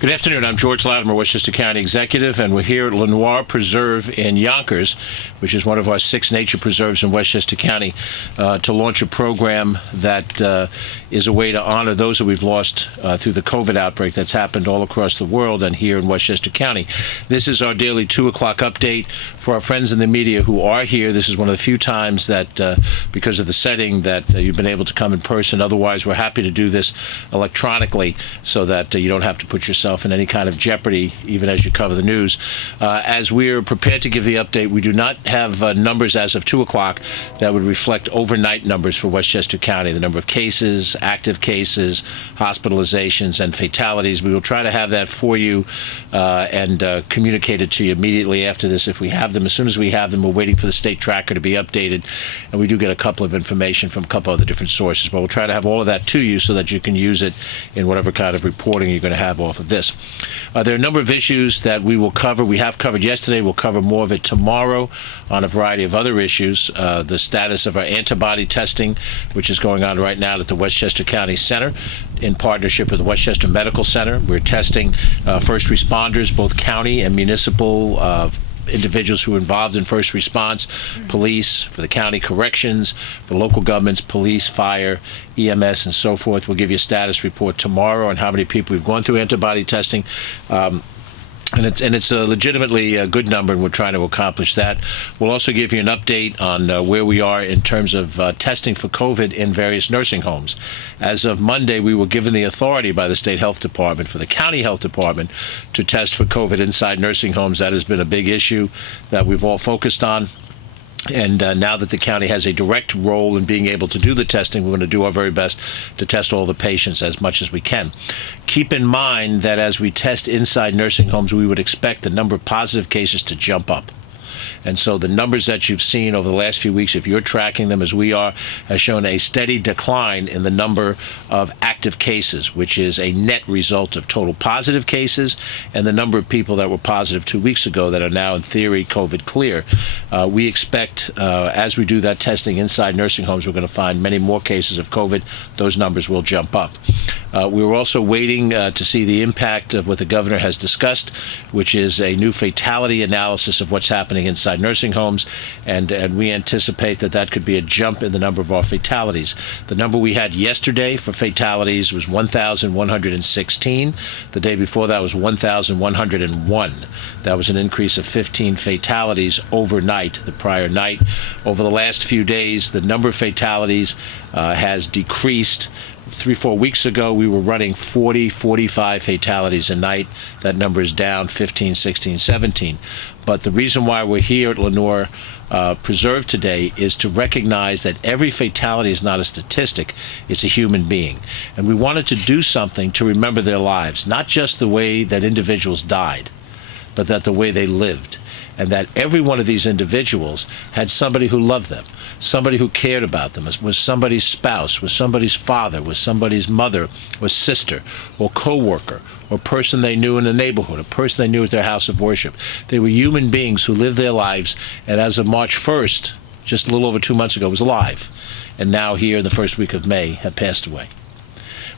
Good afternoon. I'm George Latimer, Westchester County Executive, and we're here at Lenoir Preserve in Yonkers, which is one of our 6 nature preserves in Westchester County, to launch a program that is a way to honor those that we've lost through the COVID outbreak that's happened all across the world and here in Westchester County. This is our daily 2 o'clock update. For our friends in the media who are here, this is one of the few times that, because of the setting, that you've been able to come in person. Otherwise, we're happy to do this electronically so that you don't have to put yourself in any kind of jeopardy, even as you cover the news. As we're prepared to give the update, we do not have numbers as of 2 o'clock that would reflect overnight numbers for Westchester County, the number of cases, active cases, hospitalizations, and fatalities. We will try to have that for you and communicate it to you immediately after this if we have them. As soon as we have them, we're waiting for the state tracker to be updated, and we do get a couple of information from a couple of the different sources, but we'll try to have all of that to you so that you can use it in whatever kind of reporting you're going to have off of this. There are a number of issues that we will cover. We have covered yesterday. We'll cover more of it tomorrow on a variety of other issues. The status of our antibody testing, which is going on right now at the Westchester County Center in partnership with the Westchester Medical Center. We're testing first responders, both county and municipal individuals who are involved in first response, police, for the county corrections, for local governments, police, fire, EMS, and so forth. We'll give you a status report tomorrow on how many people we've gone through antibody testing. And it's a legitimately good number, and we're trying to accomplish that. We'll also give you an update on where we are in terms of testing for COVID in various nursing homes. As of Monday, we were given the authority by the state health department, for the county health department, to test for COVID inside nursing homes. That has been a big issue that we've all focused on. And now that the county has a direct role in being able to do the testing, we're going to do our very best to test all the patients as much as we can. Keep in mind that as we test inside nursing homes, we would expect the number of positive cases to jump up. And so the numbers that you've seen over the last few weeks, if you're tracking them as we are, has shown a steady decline in the number of active cases, which is a net result of total positive cases and the number of people that were positive 2 weeks ago that are now, in theory, COVID clear. We expect, as we do that testing inside nursing homes, we're going to find many more cases of COVID. Those numbers will jump up. We were also waiting to see the impact of what the governor has discussed, which is a new fatality analysis of what's happening inside nursing homes, and we anticipate that could be a jump in the number of our fatalities. The number we had yesterday for fatalities was 1,116. The day before that was 1,101. That was an increase of 15 fatalities overnight, the prior night. Over the last few days, the number of fatalities has decreased. 3-4 weeks ago, we were running 40, 45 fatalities a night. That number is down 15, 16, 17. But the reason why we're here at Lenoir Preserve today is to recognize that every fatality is not a statistic, it's a human being. And we wanted to do something to remember their lives, not just the way that individuals died, but that the way they lived. And that every one of these individuals had somebody who loved them, somebody who cared about them, was somebody's spouse, was somebody's father, was somebody's mother, was sister, or co-worker, or person they knew in the neighborhood, a person they knew at their house of worship. They were human beings who lived their lives, and as of March 1st, just a little over 2 months ago, was alive. And now here in the first week of May, have passed away.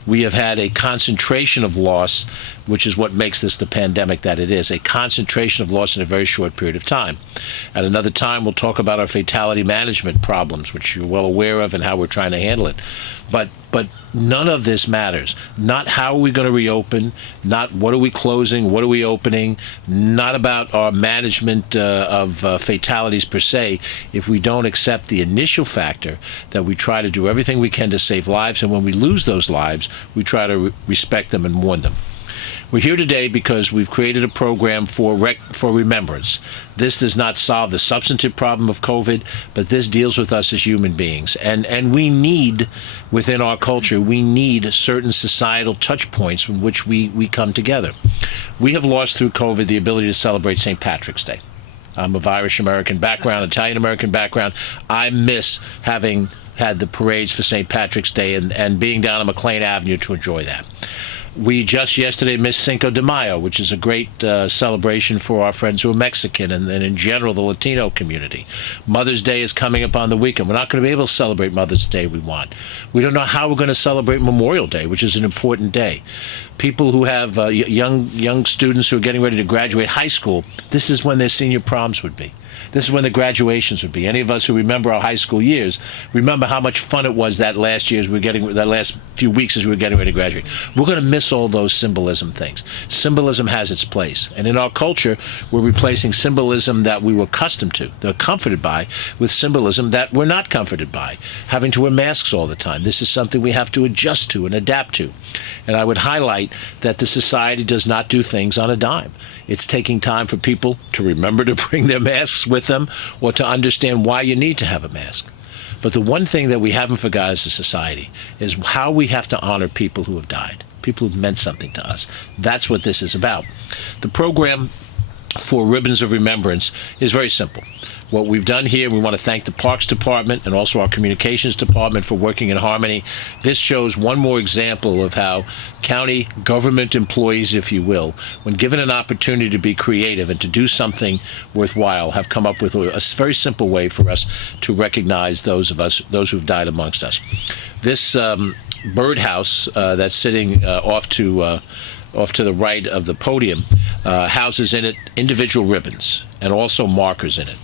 We have had a concentration of loss, which is what makes this the pandemic that it is, a concentration of loss in a very short period of time. At another time, we'll talk about our fatality management problems, which you're well aware of, and how we're trying to handle it. But none of this matters. Not how are we going to reopen, not what are we closing, what are we opening, not about our management of fatalities per se, if we don't accept the initial factor that we try to do everything we can to save lives, and when we lose those lives, we try to respect them and mourn them. We're here today because we've created a program for remembrance. This does not solve the substantive problem of COVID, but this deals with us as human beings. And we need, within our culture, we need certain societal touch points from which we come together. We have lost through COVID the ability to celebrate St. Patrick's Day. I'm of Irish-American background, Italian-American background. I miss having had the parades for St. Patrick's Day and being down on McLean Avenue to enjoy that. We just yesterday missed Cinco de Mayo, which is a great celebration for our friends who are Mexican and in general the Latino community. Mother's Day is coming up on the weekend. We're not going to be able to celebrate Mother's Day we want. We don't know how we're going to celebrate Memorial Day, which is an important day. people who have young students who are getting ready to graduate high school, this is when their senior proms would be. This is when the graduations would be. Any of us who remember our high school years remember how much fun it was that last few weeks as we were getting ready to graduate. We're going to miss all those symbolism things. Symbolism has its place. And in our culture, we're replacing symbolism that we were accustomed to, that are comforted by, with symbolism that we're not comforted by, having to wear masks all the time. This is something we have to adjust to and adapt to. And I would highlight that the society does not do things on a dime. It's taking time for people to remember to bring their masks with them or to understand why you need to have a mask. But the one thing that we haven't forgot as a society is how we have to honor people who have died, people who've meant something to us. That's what this is about. The program for Ribbons of Remembrance is very simple. What we've done here, we want to thank the Parks Department and also our Communications Department for working in harmony. This shows one more example of how county government employees, if you will, when given an opportunity to be creative and to do something worthwhile, have come up with a very simple way for us to recognize those who've died amongst us. This birdhouse that's sitting off to the right of the podium houses in it individual ribbons and also markers in it.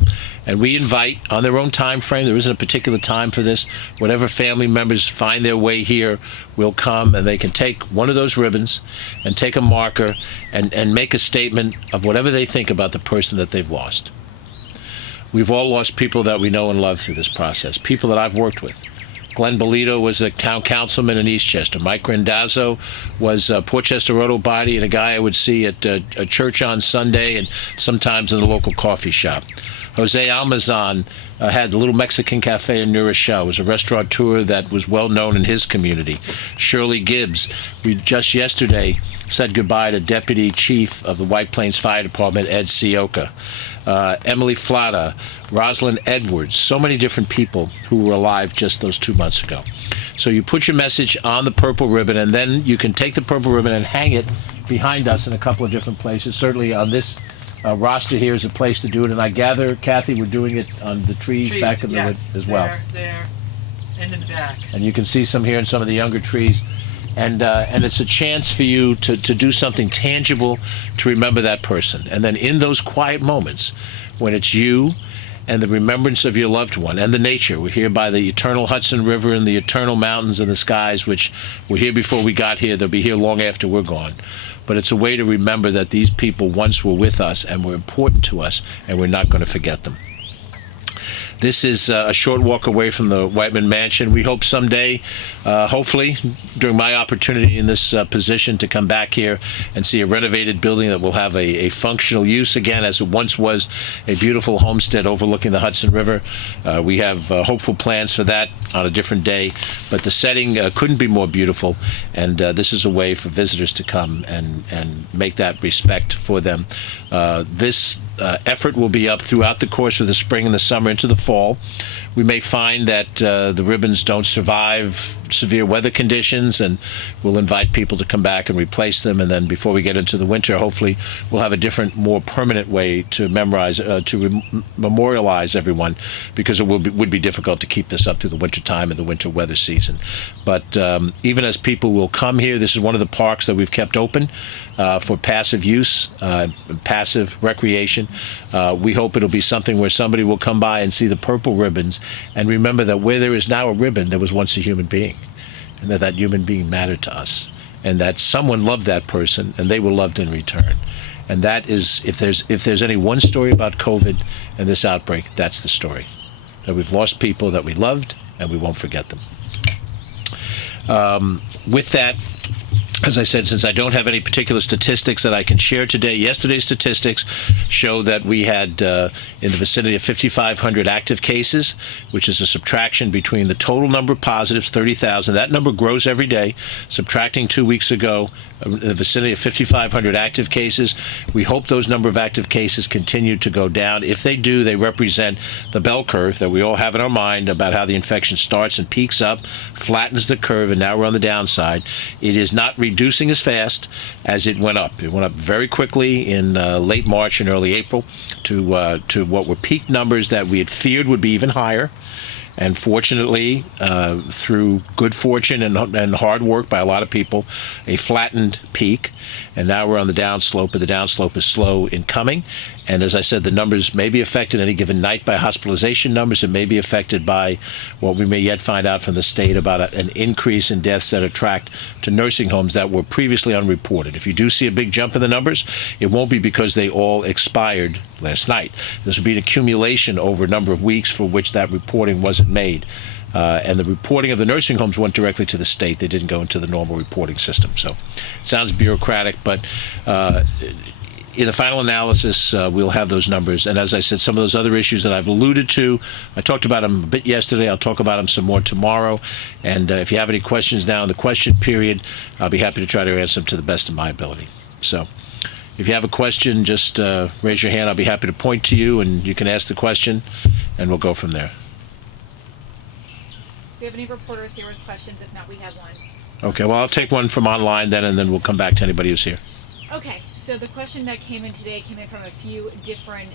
And we invite, on their own time frame, there isn't a particular time for this, whatever family members find their way here will come, and they can take one of those ribbons and take a marker and make a statement of whatever they think about the person that they've lost. We've all lost people that we know and love through this process, people that I've worked with. Glenn Bolito was a town councilman in Eastchester. Mike Randazzo was a Portchester auto body and a guy I would see at a church on Sunday and sometimes in the local coffee shop. Jose Almazan had the Little Mexican Cafe in New Rochelle, was a restaurateur that was well known in his community. Shirley Gibbs, we just yesterday said goodbye to Deputy Chief of the White Plains Fire Department, Ed Sioka. Emily Flata, Rosalind Edwards, so many different people who were alive just those 2 months ago. So you put your message on the purple ribbon, and then you can take the purple ribbon and hang it behind us in a couple of different places. Certainly on this roster here is a place to do it, and I gather, Kathy, we're doing it on the trees back in the wood as well. There, and in the back. And you can see some here in some of the younger trees. And it's a chance for you to do something tangible to remember that person. And then in those quiet moments, when it's you and the remembrance of your loved one and the nature, we're here by the eternal Hudson River and the eternal mountains and the skies, which were here before we got here. They'll be here long after we're gone. But it's a way to remember that these people once were with us and were important to us, and we're not going to forget them. This is a short walk away from the Whiteman Mansion. We hope someday, hopefully, during my opportunity in this position, to come back here and see a renovated building that will have a functional use again, as it once was a beautiful homestead overlooking the Hudson River. We have hopeful plans for that on a different day, but the setting couldn't be more beautiful, and this is a way for visitors to come and make that respect for them. This effort will be up throughout the course of the spring and the summer into the fall. We may find that the ribbons don't survive severe weather conditions, and we'll invite people to come back and replace them. And then before we get into the winter, hopefully we'll have a different, more permanent way to memorialize everyone, because it would be difficult to keep this up through the winter time and the winter weather season. But even as people will come here, this is one of the parks that we've kept open for passive use, passive recreation. We hope it'll be something where somebody will come by and see the purple ribbons and remember that where there is now a ribbon, there was once a human being, and that human being mattered to us, and that someone loved that person and they were loved in return. And that is, if there's any one story about COVID and this outbreak, that's the story. That we've lost people that we loved, and we won't forget them. With that, as I said, since I don't have any particular statistics that I can share today, yesterday's statistics show that we had in the vicinity of 5,500 active cases, which is a subtraction between the total number of positives, 30,000. That number grows every day. Subtracting 2 weeks ago, in the vicinity of 5,500 active cases. We hope those number of active cases continue to go down. If they do, they represent the bell curve that we all have in our mind about how the infection starts and peaks up, flattens the curve, and now we're on the downside. It is not reducing as fast as it went up. It went up very quickly in late March and early April to what were peak numbers that we had feared would be even higher. And fortunately, through good fortune and hard work by a lot of people, a flattened peak. And now we're on the downslope, but the downslope is slow in coming. And as I said, the numbers may be affected any given night by hospitalization numbers. It may be affected by what we may yet find out from the state about an increase in deaths that are tracked to nursing homes that were previously unreported. If you do see a big jump in the numbers, it won't be because they all expired last night. This will be an accumulation over a number of weeks for which that reporting wasn't made. And the reporting of the nursing homes went directly to the state. They didn't go into the normal reporting system. So it sounds bureaucratic, but in the final analysis, we'll have those numbers. And as I said, some of those other issues that I've alluded to, I talked about them a bit yesterday. I'll talk about them some more tomorrow. And if you have any questions now in the question period, I'll be happy to try to answer them to the best of my ability. So if you have a question, just raise your hand. I'll be happy to point to you, and you can ask the question, and we'll go from there. Do we have any reporters here with questions? If not, we have one. Okay, well, I'll take one from online then, and then we'll come back to anybody who's here. Okay, so the question that came in today came in from a few different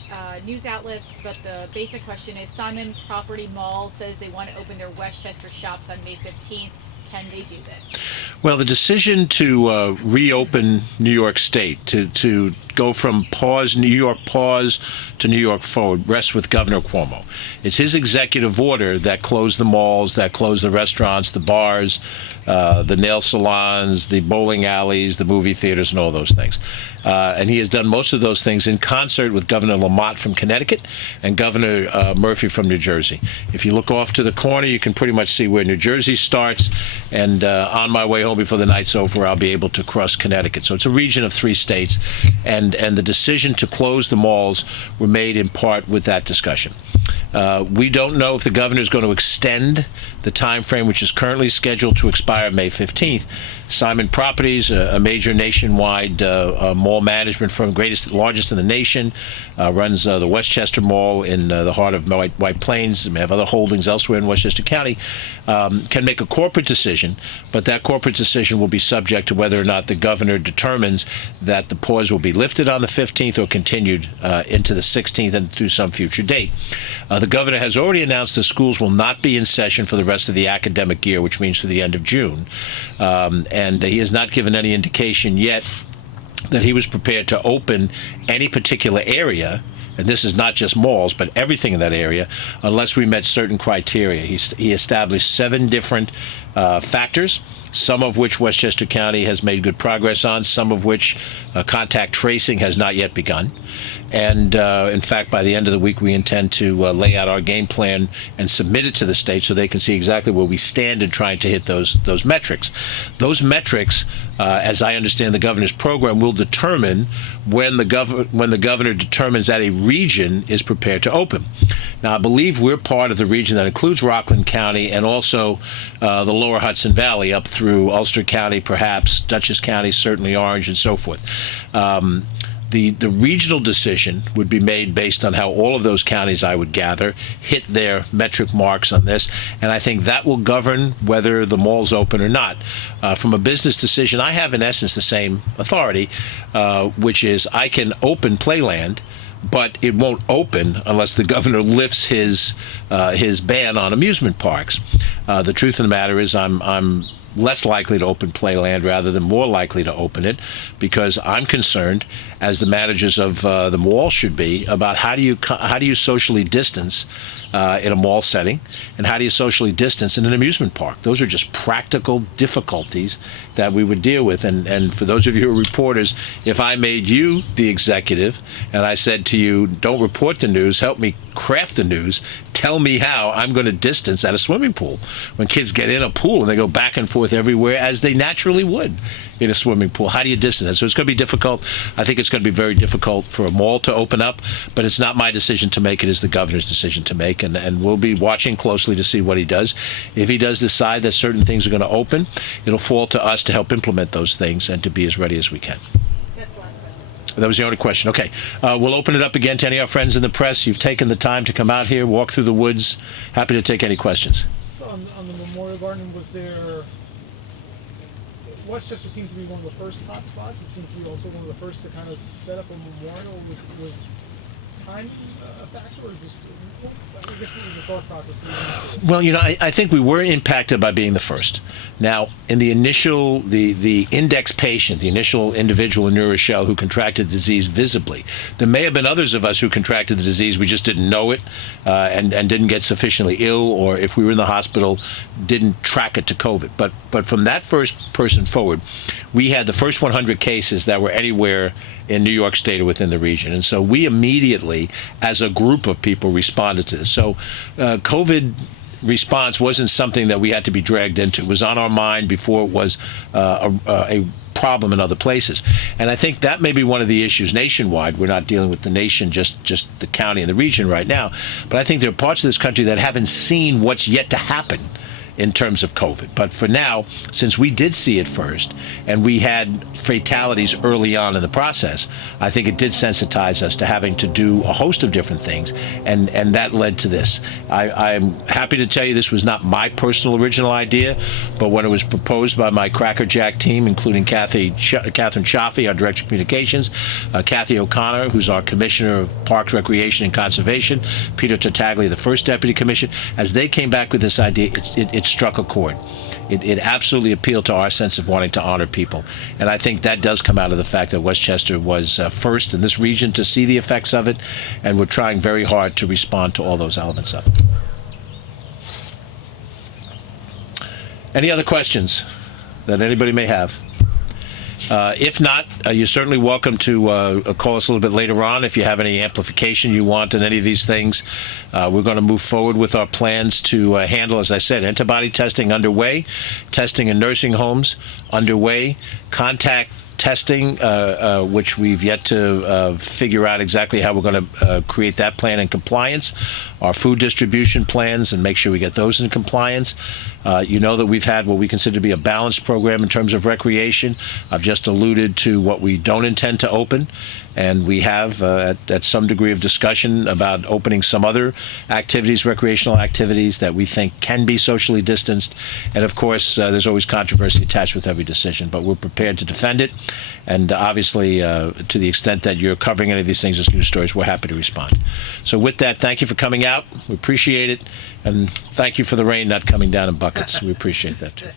news outlets, but the basic question is Simon Property Mall says they want to open their Westchester shops on May 15th. Can they do this? Well, the decision to reopen New York State, to go from New York pause to New York forward, rests with Governor Cuomo. It's his executive order that closed the malls, that closed the restaurants, the bars, the nail salons, the bowling alleys, the movie theaters, and all those things. And he has done most of those things in concert with Governor Lamont from Connecticut and Governor Murphy from New Jersey. If you look off to the corner, you can pretty much see where New Jersey starts. And on my way home before the night's over, I'll be able to cross Connecticut. So it's a region of 3 states. And the decision to close the malls were made in part with that discussion. We don't know if the governor is going to extend the time frame, which is currently scheduled to expire May 15th. Simon Properties, a major nationwide mall management firm, largest in the nation, runs the Westchester Mall in the heart of White Plains. They have other holdings elsewhere in Westchester County. Can make a corporate decision, but that corporate decision will be subject to whether or not the governor determines that the pause will be lifted on the 15th or continued into the 16th and through some future date. The governor has already announced the schools will not be in session for the rest of the academic year, which means through the end of June. And he has not given any indication yet that he was prepared to open any particular area, and this is not just malls, but everything in that area, unless we met certain criteria. He established 7 different factors, some of which Westchester County has made good progress on, some of which contact tracing has not yet begun. And in fact, by the end of the week, we intend to lay out our game plan and submit it to the state so they can see exactly where we stand in trying to hit those metrics. Those metrics, as I understand the governor's program, will determine when the governor determines that a region is prepared to open. Now, I believe we're part of the region that includes Rockland County and also the lower Hudson Valley up through Ulster County, perhaps, Dutchess County, certainly Orange, and so forth. The regional decision would be made based on how all of those counties, I would gather, hit their metric marks on this, and I think that will govern whether the mall's open or not. From a business decision, I have in essence the same authority, which is I can open Playland, but it won't open unless the governor lifts his ban on amusement parks. The truth of the matter is I'm less likely to open Playland rather than more likely to open it, because I'm concerned, as the managers of the mall should be, about how do you socially distance in a mall setting, and how do you socially distance in an amusement park? Those are just practical difficulties that we would deal with. And for those of you who are reporters, if I made you the executive and I said to you, don't report the news, help me craft the news, tell me how I'm going to distance at a swimming pool. When kids get in a pool and they go back and forth everywhere as they naturally would in a swimming pool, how do you distance it? So it's going to be difficult. I think it's going to be very difficult for a mall to open up, but it's not my decision to make. It is the governor's decision to make, and we'll be watching closely to see what he does. If he does decide that certain things are going to open, it'll fall to us to help implement those things and to be as ready as we can. That's the last question. That was the only question. Okay. We'll open it up again to any of our friends in the press. You've taken the time to come out here, walk through the woods. Happy to take any questions. On the Memorial Garden, was there... Westchester seemed to be one of the first hot spots. It seems to be also one of the first to kind of set up a memorial, which was time factor, or is this? I guess what was the thought process leading up to it? Well, I think we were impacted by being the first. Now, in the initial, the index patient, the initial individual in New Rochelle who contracted the disease visibly, there may have been others of us who contracted the disease, we just didn't know it and didn't get sufficiently ill, or if we were in the hospital, didn't track it to COVID. But from that first person forward, we had the first 100 cases that were anywhere in New York State or within the region. And so we immediately, as a group of people, responded to this. So COVID response wasn't something that we had to be dragged into. It was on our mind before it was a problem in other places. And I think that may be one of the issues nationwide. We're not dealing with the nation, just the county and the region right now. But I think there are parts of this country that haven't seen what's yet to happen in terms of COVID. But for now, since we did see it first and we had fatalities early on in the process, I think it did sensitize us to having to do a host of different things, and that led to this. I'm happy to tell you this was not my personal original idea, but when it was proposed by my Cracker Jack team, including Catherine Chaffee, our Director of Communications, Kathy O'Connor, who's our Commissioner of Parks, Recreation, and Conservation, Peter Tartaglia, the first Deputy Commissioner, as they came back with this idea, it struck a chord. It absolutely appealed to our sense of wanting to honor people. And I think that does come out of the fact that Westchester was first in this region to see the effects of it, and we're trying very hard to respond to all those elements of it. Any other questions that anybody may have? If not, you're certainly welcome to call us a little bit later on if you have any amplification you want in any of these things. We're going to move forward with our plans to handle, as I said, antibody testing underway, testing in nursing homes underway, contact testing, which we've yet to figure out exactly how we're going to create that plan in compliance, our food distribution plans, and make sure we get those in compliance. You know that we've had what we consider to be a balanced program in terms of recreation. I've just alluded to what we don't intend to open, and we have at some degree of discussion about opening some other activities, recreational activities that we think can be socially distanced. And of course, there's always controversy attached with every decision, but we're prepared to defend it. And obviously, to the extent that you're covering any of these things as news stories, we're happy to respond. So with that, thank you for coming out. We appreciate it. And thank you for the rain not coming down in buckets. We appreciate that too.